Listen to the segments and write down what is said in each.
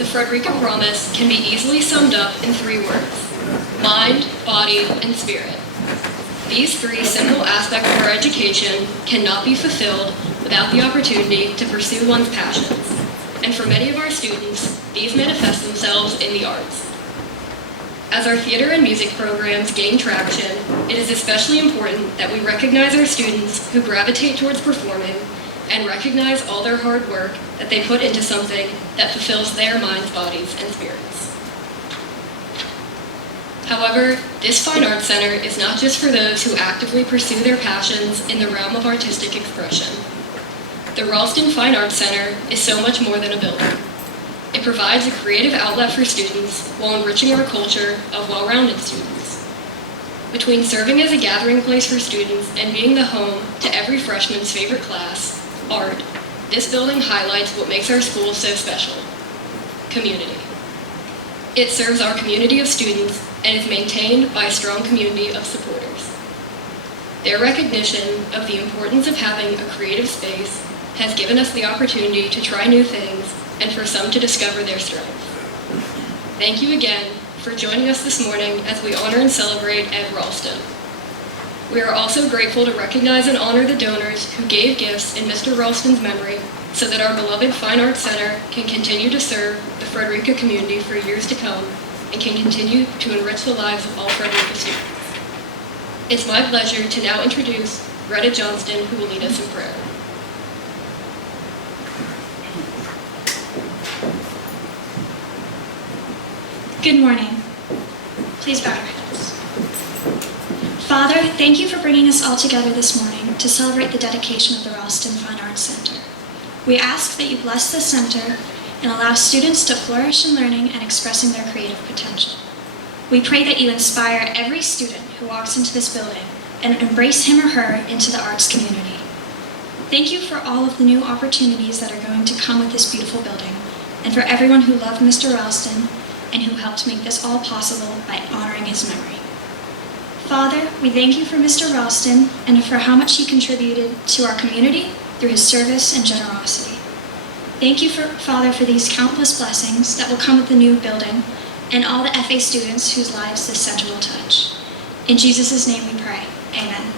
the Frederica Promise can be easily summed up in 3 words: mind, body, and spirit. These 3 simple aspects of our education cannot be fulfilled without the opportunity to pursue one's passions. And for many of our students, these manifest themselves in the arts. As our theater and music programs gain traction, it is especially important that we recognize our students who gravitate towards performing and recognize all their hard work that they put into something that fulfills their minds, bodies, and spirits. However, this Fine Arts Center is not just for those who actively pursue their passions in the realm of artistic expression. The Ralston Fine Arts Center is so much more than a building. It provides a creative outlet for students while enriching our culture of well-rounded students. Between serving as a gathering place for students and being the home to every freshman's favorite class, art, this building highlights what makes our school so special: community. It serves our community of students and is maintained by a strong community of supporters. Their recognition of the importance of having a creative space has given us the opportunity to try new things and for some to discover their strengths. Thank you again for joining us this morning as we honor and celebrate Ed Ralston. We are also grateful to recognize and honor the donors who gave gifts in Mr. Ralston's memory so that our beloved Fine Arts Center can continue to serve the Frederica community for years to come and can continue to enrich the lives of all Frederica students. It's my pleasure to now introduce Greta Johnston, who will lead us in prayer. Good morning. Please bow your heads. Father, thank you for bringing us all together this morning to celebrate the dedication of the Ralston Fine Arts Center. We ask that you bless the center and allow students to flourish in learning and expressing their creative potential. We pray that you inspire every student who walks into this building and embrace him or her into the arts community. Thank you for all of the new opportunities that are going to come with this beautiful building, and for everyone who loved Mr. Ralston and who helped make this all possible by honoring his memory. Father, we thank you for Mr. Ralston and for how much he contributed to our community through his service and generosity. Thank you, Father, for these countless blessings that will come with the new building and all the FA students whose lives this center will touch. In Jesus' name we pray, amen.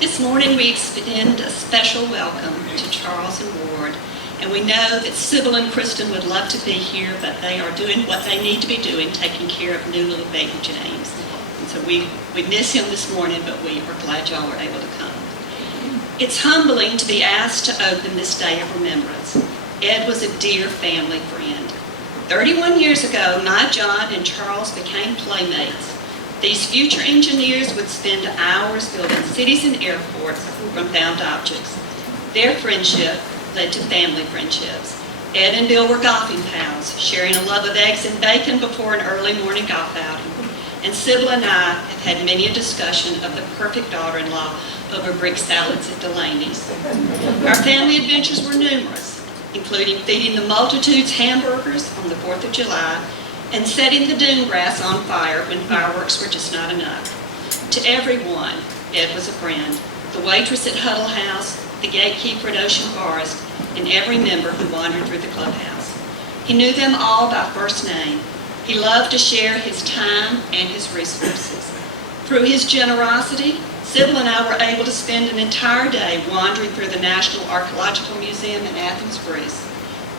This morning we extend a special welcome to Charles and Ward, and we know that Sybil and Kristen would love to be here, but they are doing what they need to be doing, taking care of new little baby James. And so we miss him this morning, but we are glad y'all were able to come. It's humbling to be asked to open this day of remembrance. Ed was a dear family friend. 31 years ago, my John and Charles became playmates. These future engineers would spend hours building cities and airports from found objects. Their friendship led to family friendships. Ed and Bill were golfing pals, sharing a love of eggs and bacon before an early morning golf outing. And Sybil and I have had many a discussion of the perfect daughter-in-law over brick salads at Delaney's. Our family adventures were numerous, including feeding the multitudes hamburgers on the 4th of July and setting the dune grass on fire when fireworks were just not enough. To everyone, Ed was a friend. The waitress at Huddle House, the gatekeeper at Ocean Forest, and every member who wandered through the clubhouse. He knew them all by first name. He loved to share his time and his resources. Through his generosity, Sybil and I were able to spend an entire day wandering through the National Archaeological Museum in Athens, Greece.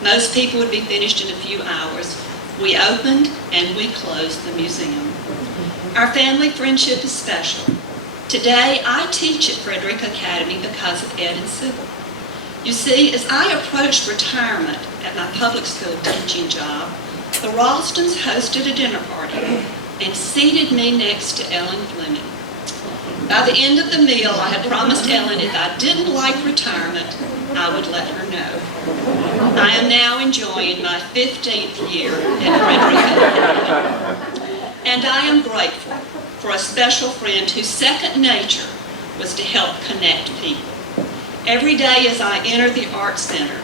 Most people would be finished in a few hours. We opened and we closed the museum. Our family friendship is special. Today, I teach at Frederica Academy because of Ed and Sybil. You see, as I approached retirement at my public school teaching job, the Ralstons hosted a dinner party and seated me next to Ellen Fleming. By the end of the meal, I had promised Ellen if I didn't like retirement, I would let her know. I am now enjoying my 15th year at Frederica. And I am grateful for a special friend whose second nature was to help connect people. Every day as I enter the Art Center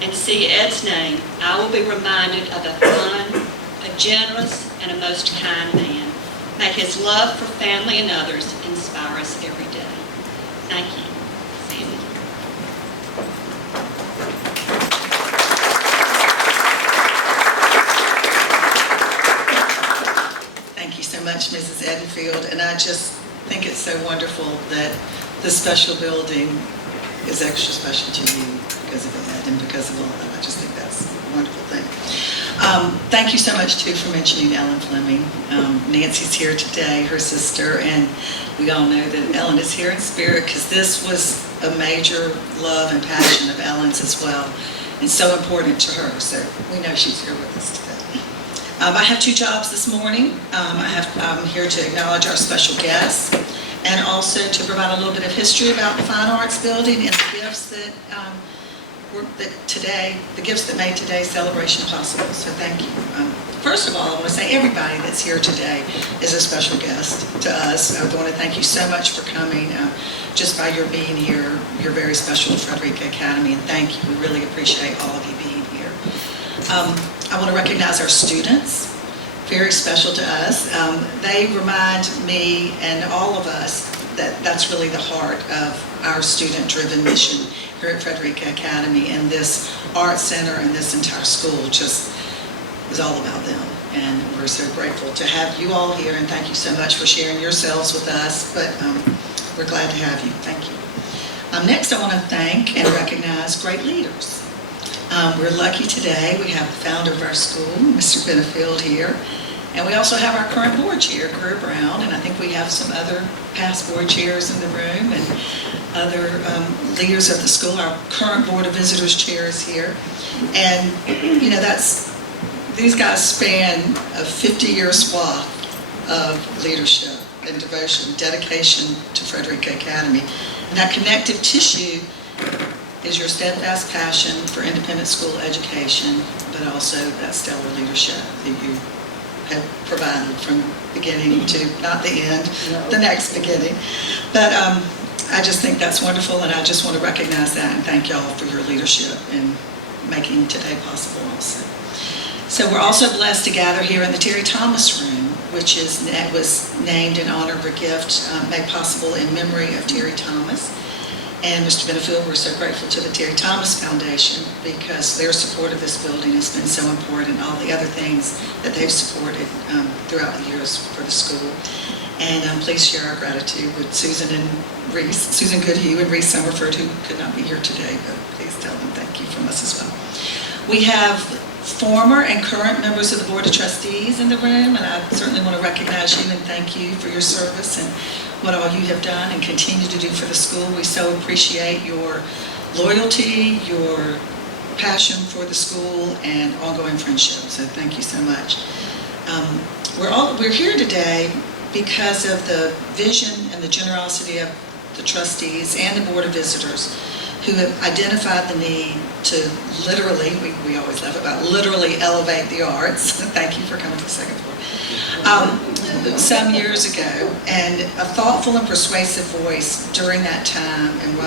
and see Ed's name, I will be reminded of a fun, a generous, and a most kind man. May his love for family and others inspire us every day. Thank you, Sandy. Thank you so much, Mrs. Edenfield, and I just think it's so wonderful that this special building is extra special to you because of Ed and because of all that. I just think that's a wonderful thing. Thank you so much, too, for mentioning Ellen Fleming. Nancy's here today, her sister, and we all know that Ellen is here in spirit because this was a major love and passion of Ellen's as well, and so important to her, so we know she's here with us today. I have two jobs this morning. I'm here to acknowledge our special guests and also to provide a little bit of history about the Fine Arts Building and the gifts the gifts that made today's celebration possible. So thank you. First of all, I want to say everybody that's here today is a special guest to us. I want to thank you so much for coming. Just by your being here, you're very special to Frederica Academy, and thank you. We really appreciate all of you being here. I want to recognize our students, very special to us. They remind me and all of us that that's really the heart of our student-driven mission here at Frederica Academy, and this art center and this entire school just is all about them. And we're so grateful to have you all here, and thank you so much for sharing yourselves with us, but we're glad to have you. Thank you. Next, I want to thank and recognize great leaders. We're lucky today. We have the founder of our school, Mr. Benefield, here. And we also have our current board chair, Kerr Brown, and I think we have some other past board chairs in the room and other leaders of the school. Our current Board of Visitors chair is here. And, you know, these guys span a 50-year swath of leadership and devotion, dedication to Frederica Academy. And that connective tissue is your steadfast passion for independent school education, but also that stellar leadership that you have provided from beginning to not the end, the next beginning. But I just think that's wonderful, and I just want to recognize that and thank y'all for your leadership in making today possible also. So we're also blessed to gather here in the Terry Thomas Room, which was named in honor of a gift made possible in memory of Terry Thomas. And Mr. Benefield, we're so grateful to the Terry Thomas Foundation because their support of this building has been so important, all the other things that they've supported throughout the years for the school. And please share our gratitude with Susan and Reese, Susan Goodhue and Reese Summerford, who could not be here today, but please tell them thank you from us as well. We have former and current members of the Board of Trustees in the room, and I certainly want to recognize you and thank you for your service and what all you have done and continue to do for the school. We so appreciate your loyalty, your passion for the school, and ongoing friendship. So thank you so much. We're here today because of the vision and the generosity of the trustees and the Board of Visitors who have identified the need to literally, we always laugh about literally elevate the arts. Thank you for coming to the second floor. Some years ago, and a thoughtful and persuasive voice during that time, and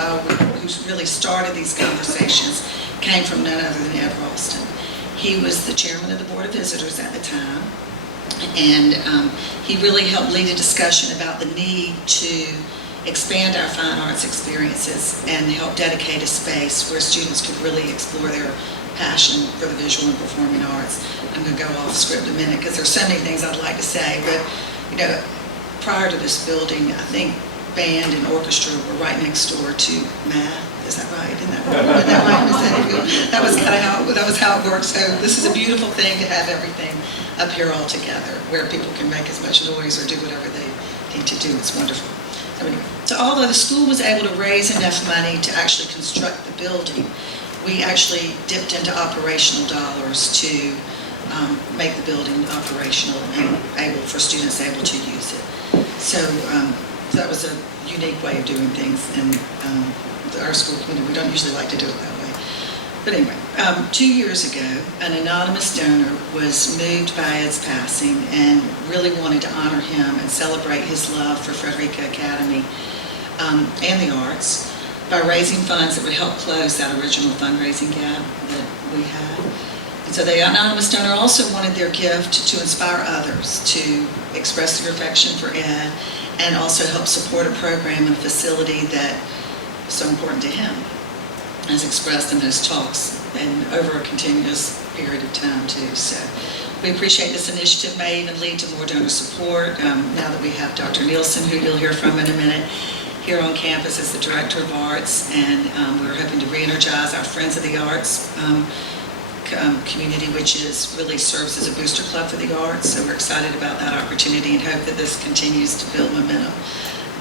who really started these conversations, came from none other than Ed Ralston. He was the chairman of the Board of Visitors at the time, and he really helped lead a discussion about the need to expand our fine arts experiences and help dedicate a space where students could really explore their passion for the visual and performing arts. I'm going to go off script a minute because there's so many things I'd like to say, but you know, prior to this building, I think band and orchestra were right next door to math. Is that right? Isn't that right? Isn't that right, Ms. Edenfield? That was how it worked. So this is a beautiful thing to have everything up here all together, where people can make as much noise or do whatever they need to do. It's wonderful. So although the school was able to raise enough money to actually construct the building, we actually dipped into operational dollars to make the building operational and able for students able to use it. So that was a unique way of doing things in our school community. We don't usually like to do it that way. But anyway, 2 years ago, an anonymous donor was moved by Ed's passing and really wanted to honor him and celebrate his love for Frederica Academy and the arts by raising funds that would help close that original fundraising gap that we had. And so the anonymous donor also wanted their gift to inspire others to express their affection for Ed and also help support a program and facility that is so important to him, as expressed in those talks and over a continuous period of time too. So we appreciate this initiative may even lead to more donor support now that we have Dr. Nielsen, who you'll hear from in a minute, here on campus as the Director of Arts, and we're hoping to re-energize our Friends of the Arts community, which really serves as a booster club for the arts. So we're excited about that opportunity and hope that this continues to build momentum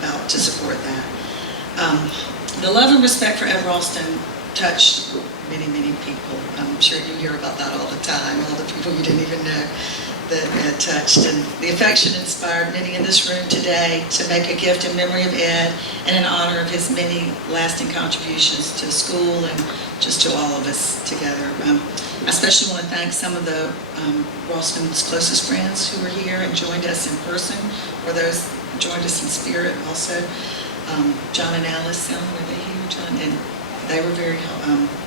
to support that. The love and respect for Ed Ralston touched many, many people. I'm sure you hear about that all the time, all the people you didn't even know that Ed touched. And the affection inspired many in this room today to make a gift in memory of Ed and in honor of his many lasting contributions to school and just to all of us together. I especially want to thank some of the Ralston's closest friends who were here and joined us in person, or those who joined us in spirit also. John and Alice, were they here? John, and they were very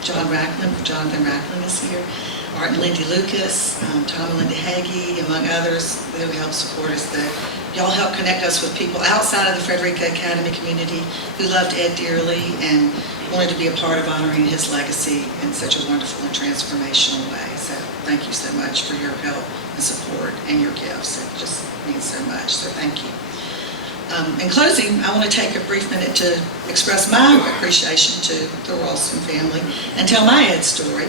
Jonathan Racklin is here. Art and Lindy Lucas, Tom and Linda Hagee, among others who helped support us. Y'all helped connect us with people outside of the Frederica Academy community who loved Ed dearly and wanted to be a part of honoring his legacy in such a wonderful and transformational way. So thank you so much for your help and support and your gifts. It just means so much. So thank you. In closing, I want to take a brief minute to express my appreciation to the Ralston family and tell my Ed story.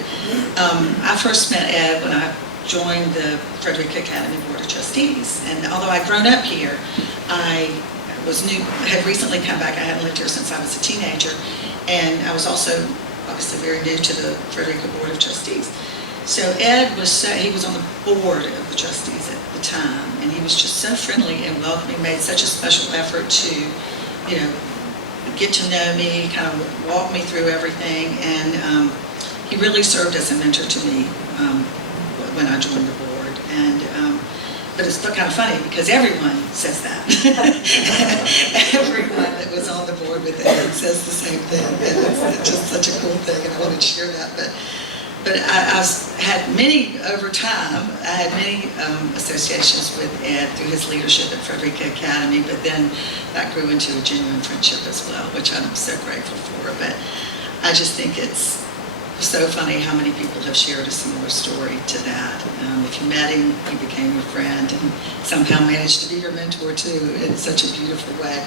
I first met Ed when I joined the Frederica Academy Board of Trustees. And although I'd grown up here, I had recently come back. I hadn't lived here since I was a teenager. And I was also obviously very new to the Frederica Board of Trustees. So Ed he was on the board of the trustees at the time, and he was just so friendly and welcoming, made such a special effort to, get to know me, kind of walk me through everything, and he really served as a mentor to me when I joined the board. But it's kind of funny because everyone says that. Everyone that was on the board with Ed says the same thing, and it's just such a cool thing, and I wanted to share that. But I've had many, over time, I had many associations with Ed through his leadership at Frederica Academy, but then that grew into a genuine friendship as well, which I'm so grateful for. But I just think it's so funny how many people have shared a similar story to that. If you met him, he became your friend and somehow managed to be your mentor too in such a beautiful way.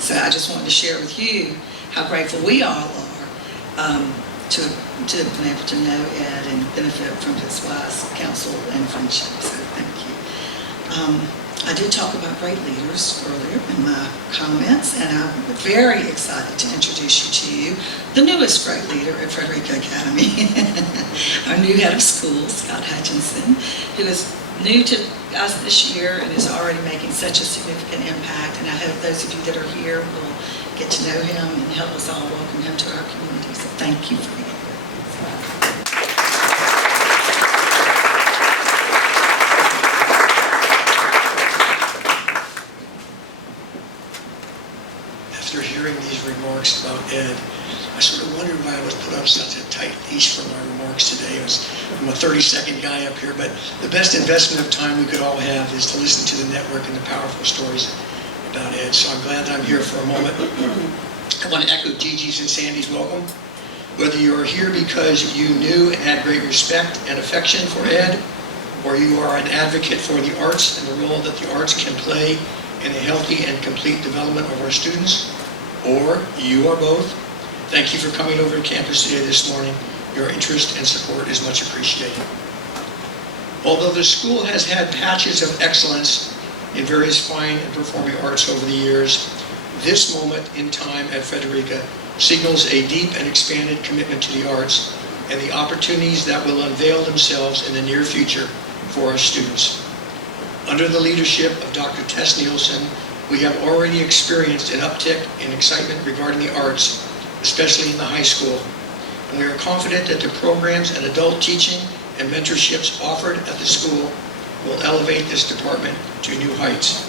So I just wanted to share with you how grateful we all are to have been able to know Ed and benefit from his wise counsel and friendship. So thank you. I did talk about great leaders earlier in my comments, and I'm very excited to introduce you to the newest great leader at Frederica Academy, our new head of school, Scott Hutchinson, who is new to us this year and is already making such a significant impact. And I hope those of you that are here will get to know him and help us all welcome him to our community. So thank you for being here. After hearing these remarks about Ed, I sort of wondered why I was put on such a tight leash for my remarks today. I'm a 30-second guy up here, but the best investment of time we could all have is to listen to the network and the powerful stories about Ed. So I'm glad that I'm here for a moment. I want to echo Gigi's and Sandy's welcome. Whether you are here because you knew and had great respect and affection for Ed, or you are an advocate for the arts and the role that the arts can play in a healthy and complete development of our students, or you are both, thank you for coming over to campus today this morning. Your interest and support is much appreciated. Although the school has had patches of excellence in various fine and performing arts over the years, this moment in time at Frederica signals a deep and expanded commitment to the arts and the opportunities that will unveil themselves in the near future for our students. Under the leadership of Dr. Tess Nielsen, we have already experienced an uptick in excitement regarding the arts, especially in the high school. And we are confident that the programs and adult teaching and mentorships offered at the school will elevate this department to new heights.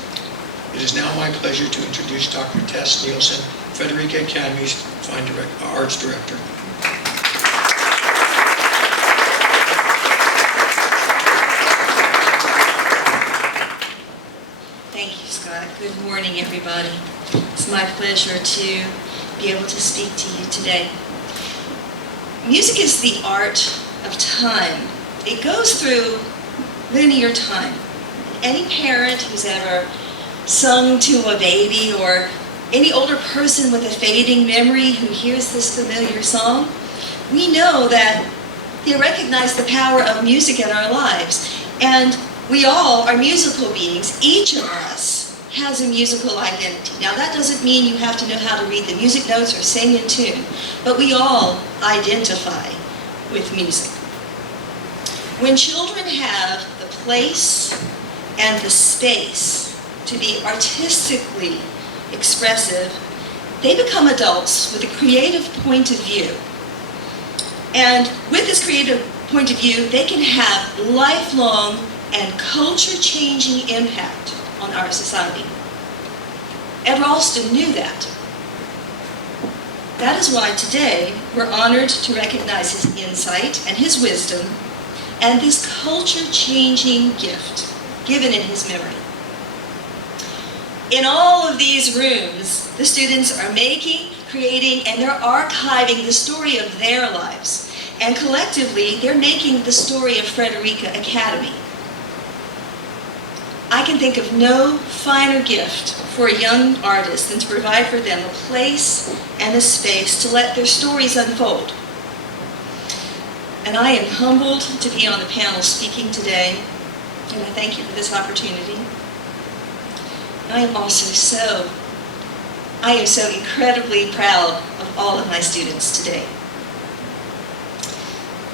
It is now my pleasure to introduce Dr. Tess Nielsen, Frederica Academy's Fine Arts Director. Thank you, Scott. Good morning, everybody. It's my pleasure to be able to speak to you today. Music is the art of time. It goes through linear time. Any parent who's ever sung to a baby, or any older person with a fading memory who hears this familiar song, we know that they recognize the power of music in our lives. And we all are musical beings. Each of us has a musical identity. Now, that doesn't mean you have to know how to read the music notes or sing in tune, but we all identify with music. When children have the place and the space to be artistically expressive, they become adults with a creative point of view. And with this creative point of view, they can have lifelong and culture-changing impact on our society. Ed Ralston knew that. That is why today we're honored to recognize his insight and his wisdom and this culture-changing gift given in his memory. In all of these rooms, the students are making, creating, and they're archiving the story of their lives. And collectively, they're making the story of Frederica Academy. I can think of no finer gift for a young artist than to provide for them a place and a space to let their stories unfold. And I am humbled to be on the panel speaking today, and I thank you for this opportunity. I am also so incredibly proud of all of my students today.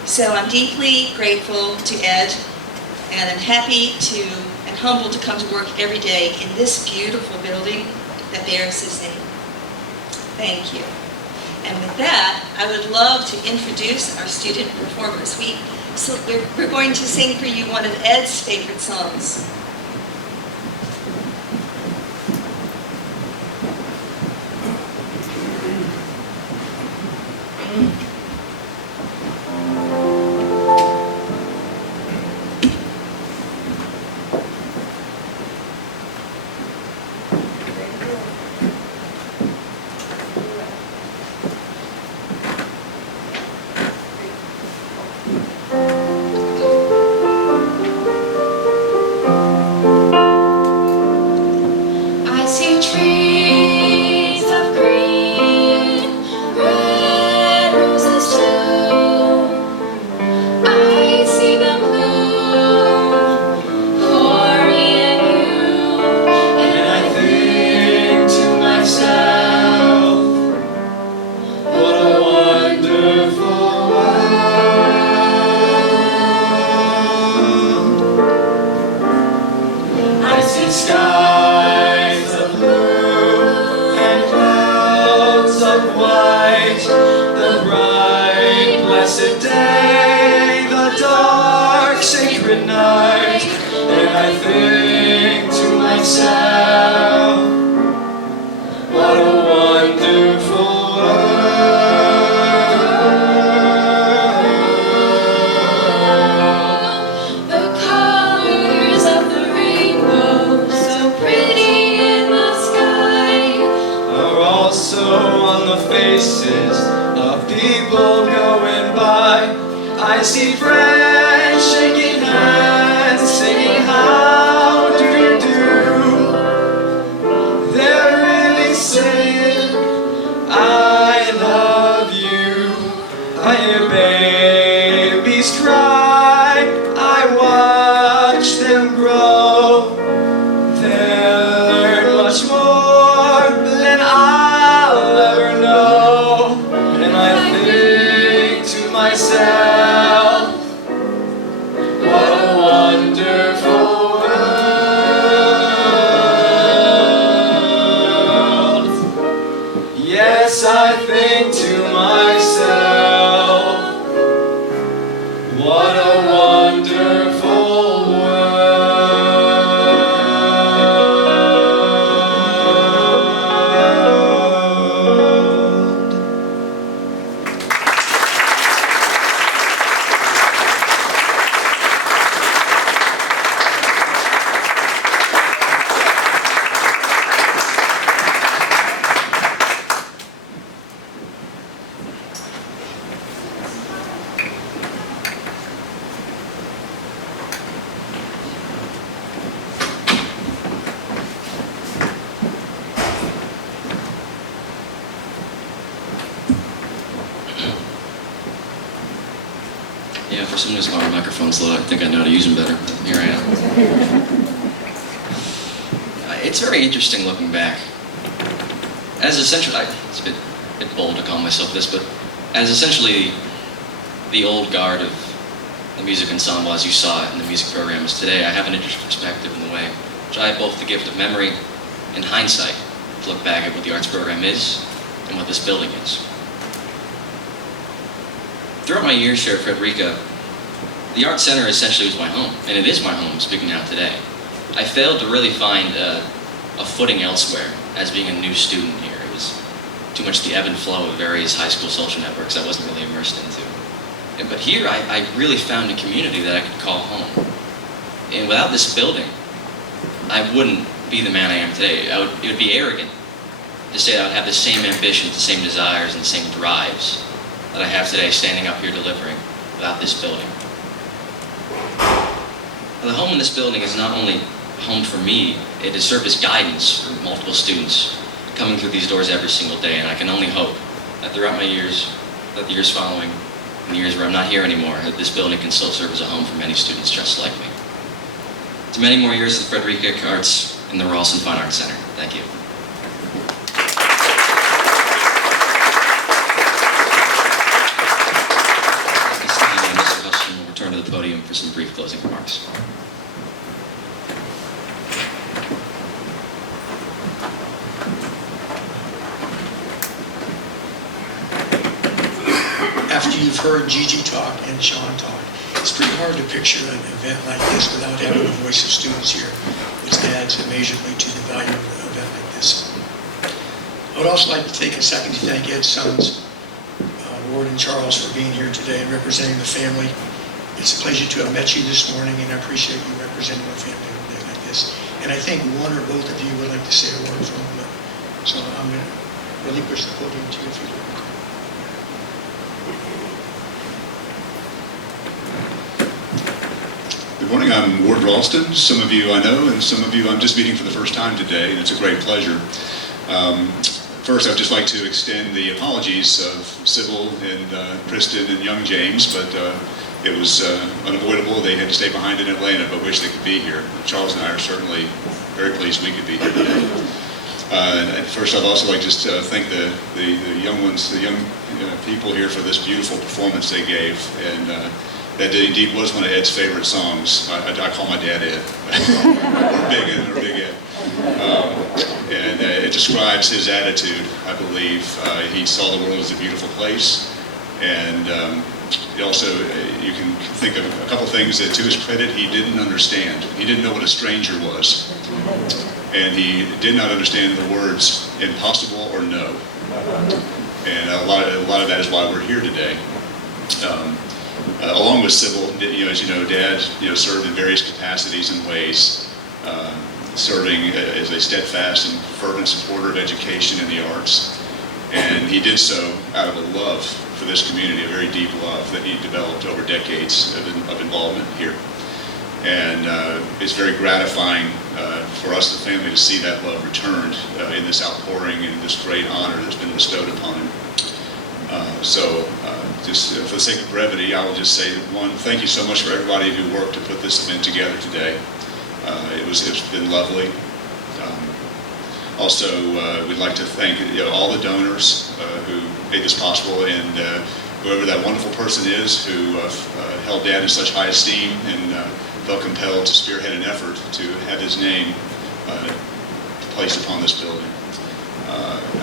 So I'm deeply grateful to Ed, and I'm happy and humbled to come to work every day in this beautiful building that bears his name. Thank you. And with that, I would love to introduce our student performers. We're going to sing for you one of Ed's favorite songs. For someone who's on microphones low, I think I know how to use them better. But here I am. It's very interesting looking back. As essentially, it's a bit bold to call myself this, but as essentially the old guard of the music ensemble as you saw it in the music programs today, I have an interesting perspective in the way which I have both the gift of memory and hindsight to look back at what the arts program is and what this building is. Throughout my years here at Frederica, the Art Center essentially was my home, and it is my home speaking out today. I failed to really find a footing elsewhere as being a new student here. It was too much the ebb and flow of various high school social networks I wasn't really immersed into. But here I really found a community that I could call home. And without this building, I wouldn't be the man I am today. It would be arrogant to say that I would have the same ambitions, the same desires, and the same drives that I have today standing up here delivering without this building. Now, the home in this building is not only home for me, it has served as guidance for multiple students coming through these doors every single day, and I can only hope that throughout my years, that the years following, and the years where I'm not here anymore, that this building can still serve as a home for many students just like me. To many more years of Frederica Arts and the Ralston Fine Arts Center. Thank you. At this time, Mr. Huston will return to the podium for some brief closing remarks. After you've heard Gigi talk and Sean talk, it's pretty hard to picture an event like this without having the voice of students here, which adds immeasurably to the value of an event like this. I would also like to take a second to thank Ed Sons, Ward and Charles for being here today and representing the family. It's a pleasure to have met you this morning, and I appreciate you representing the family on a day like this. And I think one or both of you would like to say a word for a moment. So I'm going to relinquish the podium to you if you'd like. Good morning, I'm Ward Ralston. Some of you I know, and some of you I'm just meeting for the first time today, and it's a great pleasure. First, I'd just like to extend the apologies of Sybil and Kristen and young James, but it was unavoidable. They had to stay behind in Atlanta, but wish they could be here. Charles and I are certainly very pleased we could be here today. And first, I'd also like to just thank the young ones, the young people here for this beautiful performance they gave. And that indeed was one of Ed's favorite songs. I call my dad Ed, or Big Ed. And it describes his attitude, I believe. He saw the world as a beautiful place. And also, you can think of a couple things that, to his credit, he didn't understand. He didn't know what a stranger was. And he did not understand the words impossible or no. And a lot of that is why we're here today. Along with Sybil, as you know, Dad, served in various capacities and ways, serving as a steadfast and fervent supporter of education and the arts. And he did so out of a love for this community, a very deep love that he developed over decades of involvement here. And it's very gratifying for us, the family, to see that love returned in this outpouring and this great honor that's been bestowed upon him. Just for the sake of brevity, I will just say, one, thank you so much for everybody who worked to put this event together today. It's been lovely. Also, we'd like to thank all the donors who made this possible, and whoever that wonderful person is who held Dad in such high esteem and felt compelled to spearhead an effort to have his name placed upon this building.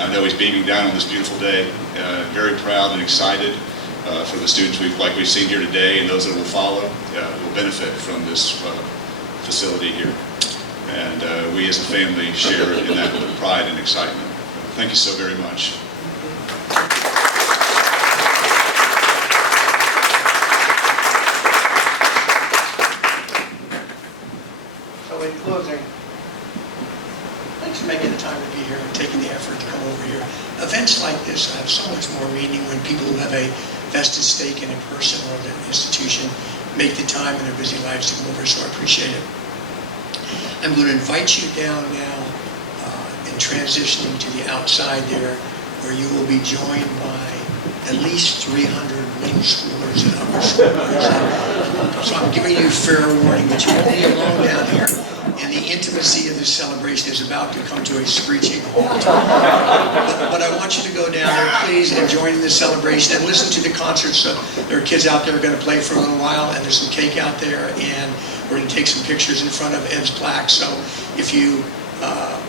I know he's beaming down on this beautiful day, very proud and excited for the students we've seen here today and those that will follow will benefit from this facility here. And we as a family share in that pride and excitement. Thank you so very much. So in closing, thanks for making the time to be here and taking the effort to come over here. Events like this have so much more meaning when people who have a vested stake in a person or an institution make the time in their busy lives to come over, so I appreciate it. I'm going to invite you down now and transitioning to the outside there, where you will be joined by at least 300 middle schoolers and upper schoolers. So I'm giving you fair warning that you won't be alone down here. And the intimacy of this celebration is about to come to a screeching halt. But I want you to go down there, please, and join in this celebration and listen to the concert. So there are kids out there who are going to play for a little while, and there's some cake out there, and we're going to take some pictures in front of Ed's plaque. So if you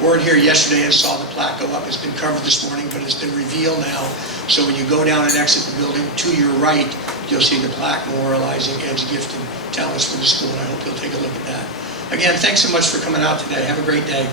weren't here yesterday and saw the plaque go up, it's been covered this morning, but it's been revealed now. So when you go down and exit the building, to your right, you'll see the plaque memorializing Ed's gift and talents for the school, and I hope you'll take a look at that. Again, thanks so much for coming out today. Have a great day.